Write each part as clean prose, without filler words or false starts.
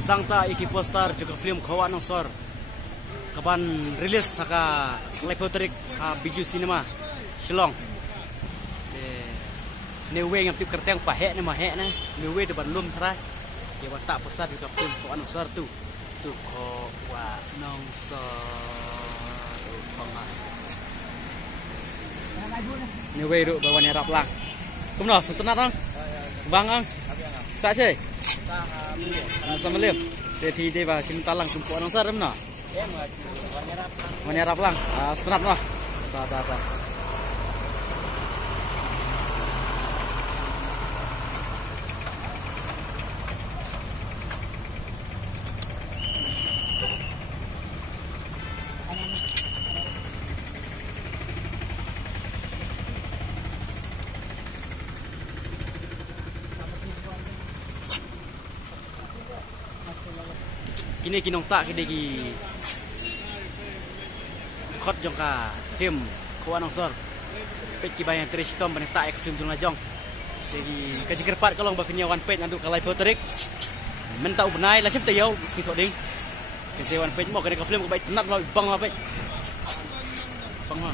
sedang ta iki poster juga film kawan nosor kapan rilis saka Lepoterik Biju Cinema Shillong Newe ngam tip kerteng pahek ni mahek na Newe depan lum tera ya watak poster juga film kawan nosor tu kawan nosor bangah Newe duk bawa ni rap lang kumno setenat ang sebang ang sa chơi sama liam thì đây vào xin ta lăng súng cuộn nó rất lắm nè nhà rap lăng strap nó ta kini kinong tak kini ki khot jong ka film kawan nosor pet ki bayang tres tom ban tak ek film jong lajong jadi kaji kerpat kalau baknya one page anduk kalai Lepoterik men tau benai la sim tayau si thoding ke one page mo ka film ko bai tenat lo bang lo page bang ha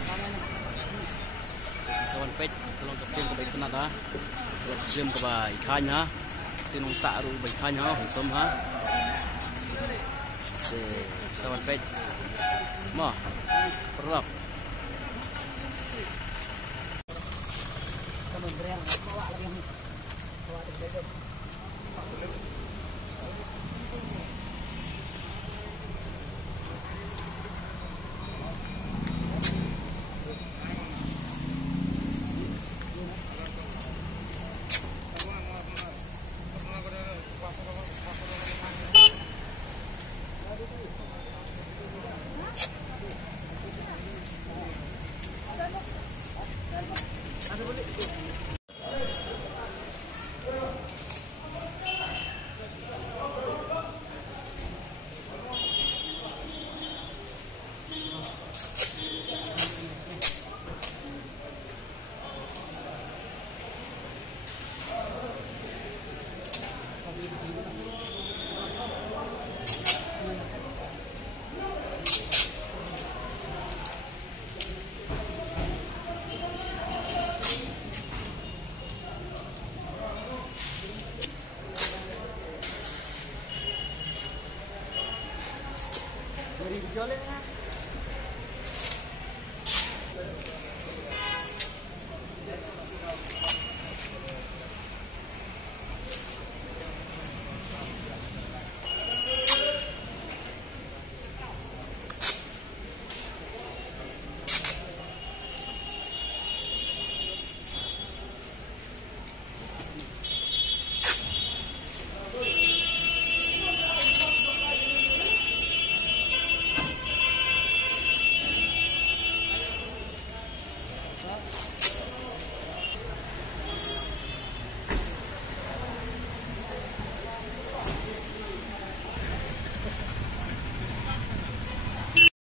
one page kalau ka film ko bai tenat ha kalau film ko bai khanya tinong tak ru bai khanya hong som ha sawan page mo perlap dari video